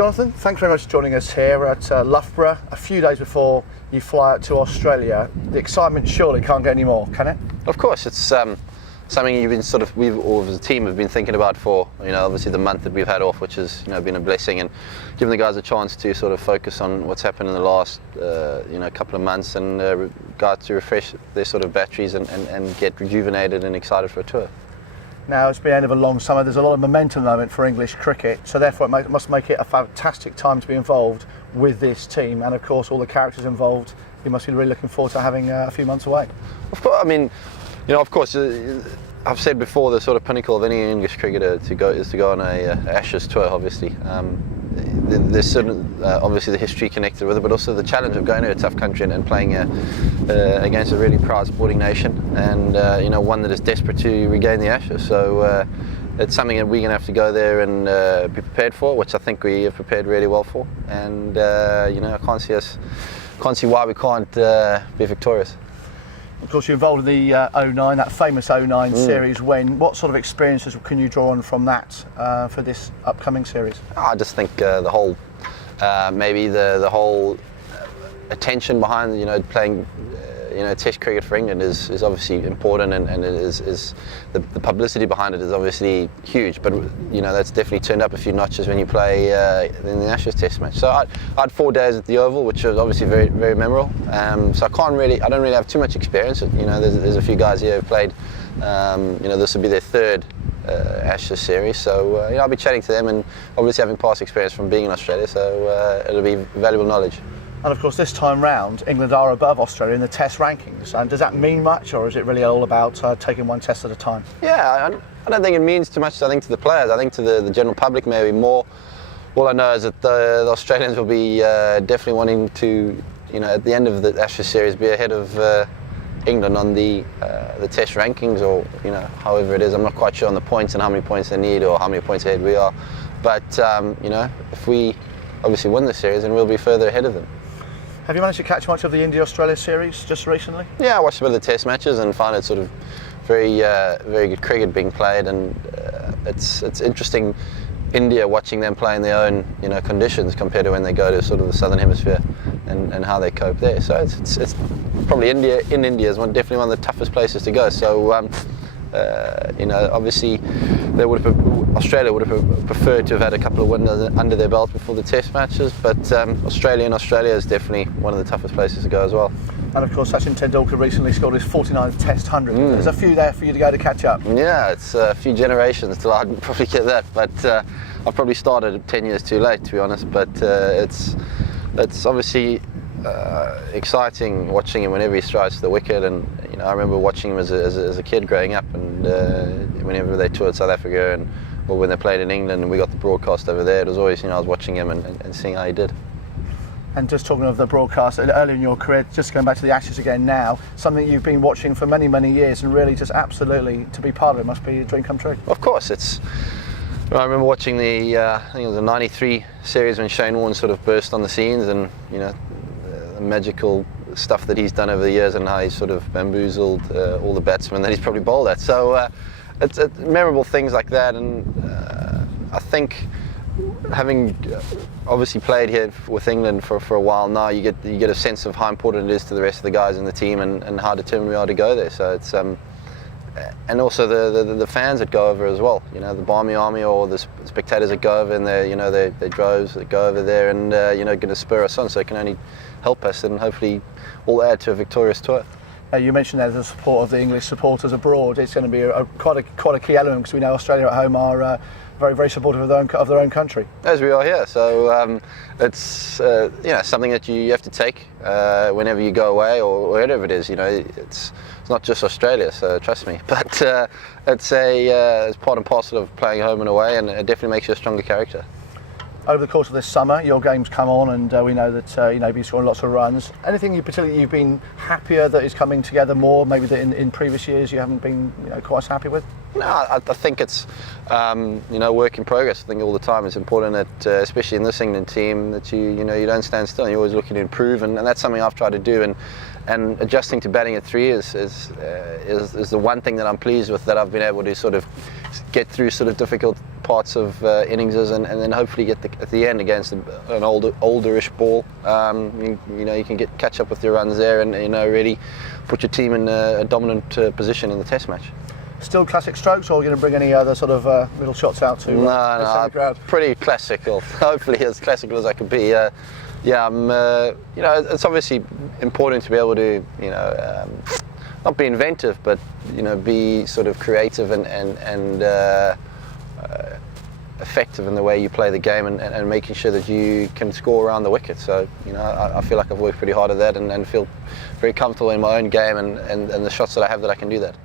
Jonathan, thanks very much for joining us here at Loughborough a few days before you fly out to Australia. The excitement surely can't get any more, can it? Of course, it's something you've been we've all as a team have been thinking about for obviously the month that we've had off, which has been a blessing, and giving the guys a chance to sort of focus on what's happened in the last couple of months, and guys to refresh their sort of batteries and get rejuvenated and excited for a tour. Now, it's been the end of a long summer. There's a lot of momentum at the moment for English cricket, so therefore it must make it a fantastic time to be involved with this team, and of course all the characters involved. You must be really looking forward to having a few months away. Of course, I mean, of course, I've said before, the sort of pinnacle of any English cricketer is to go on a Ashes tour, obviously. There's certain, obviously the history connected with it, but also the challenge of going to a tough country and playing against a really proud sporting nation, and one that is desperate to regain the Ashes. So it's something that we're going to have to go there and be prepared for, which I think we have prepared really well for. And I can't see why we can't be victorious. Of course, you're involved in the 09, that famous 09 series win. What sort of experiences can you draw on from that for this upcoming series? I just think the whole, maybe the whole attention behind playing Test cricket for England is obviously important, and it is the publicity behind it is obviously huge. But that's definitely turned up a few notches when you play in the Ashes Test match. So I had 4 days at the Oval, which was obviously very, very memorable. So I don't really have too much experience. There's a few guys here who played. This will be their third Ashes series, so I'll be chatting to them, and obviously having past experience from being in Australia, so it'll be valuable knowledge. And of course, this time round, England are above Australia in the Test rankings. And does that mean much, or is it really all about taking one test at a time? Yeah, I don't think it means too much. I think to the players, I think to the general public maybe more. All I know is that the Australians will be definitely wanting to, at the end of the Ashes series, be ahead of England on the Test rankings, or however it is. I'm not quite sure on the points and how many points they need or how many points ahead we are. But if we obviously win the series, then we'll be further ahead of them. Have you managed to catch much of the India-Australia series just recently? Yeah, I watched a bit of the Test matches and found it sort of very good cricket being played, and it's interesting, India, watching them play in their own conditions compared to when they go to sort of the Southern Hemisphere and how they cope there. So it's probably India is definitely one of the toughest places to go. So obviously Australia would have preferred to have had a couple of wins under their belt before the Test matches, but Australia is definitely one of the toughest places to go as well. And of course, Sachin Tendulkar recently scored his 49th Test 100. There's a few there for you to go to catch up. Yeah, it's a few generations till I'd probably get that, but I probably started 10 years too late, to be honest. But it's obviously exciting watching him whenever he strikes the wicket, and I remember watching him as a kid growing up, and whenever they toured South Africa or when they played in England and we got the broadcast over there, it was always I was watching him and seeing how he did. And just talking of the broadcast, earlier in your career, just going back to the Ashes again now, something you've been watching for many, many years, and really just absolutely to be part of it must be a dream come true. Of course, I remember watching the I think it was the '93 series when Shane Warne sort of burst on the scenes, and the magical stuff that he's done over the years and how he's sort of bamboozled all the batsmen that he's probably bowled at. So it's memorable things like that, and I think having obviously played here with England for a while now, you get a sense of how important it is to the rest of the guys in the team, and how determined we are to go there. So it's and also the fans that go over as well. The Barmy Army or the spectators that go over in their droves that go over there, and going to spur us on. So it can only help us, and hopefully all add to a victorious tour. You mentioned there the support of the English supporters abroad. It's going to be quite a key element, because we know Australia at home are very, very supportive of their own country. As we are here. So it's something that you have to take whenever you go away or wherever it is. It's not just Australia, so trust me. But it's part and parcel of playing home and away, and it definitely makes you a stronger character. Over the course of this summer, your games come on, and we know that you've been scoring lots of runs. Anything you've been happier that is coming together more, maybe that in previous years you haven't been quite as happy with? No, I think it's work in progress. I think all the time it's important that, especially in this England team, that you don't stand still. And you're always looking to improve, and that's something I've tried to do. And adjusting to batting at 3 is the one thing that I'm pleased with, that I've been able to sort of get through sort of difficult parts of innings and then hopefully get at the end against an olderish ball. You can catch up with your runs there and really put your team in a dominant position in the Test match. Still classic strokes, or are you going to bring any other sort of little shots out to No, pretty classical. Hopefully as classical as I could be. It's obviously important to be able to, not be inventive, but be sort of creative and effective in the way you play the game, and making sure that you can score around the wicket. So I feel like I've worked pretty hard at that, and feel very comfortable in my own game and the shots that I have that I can do that.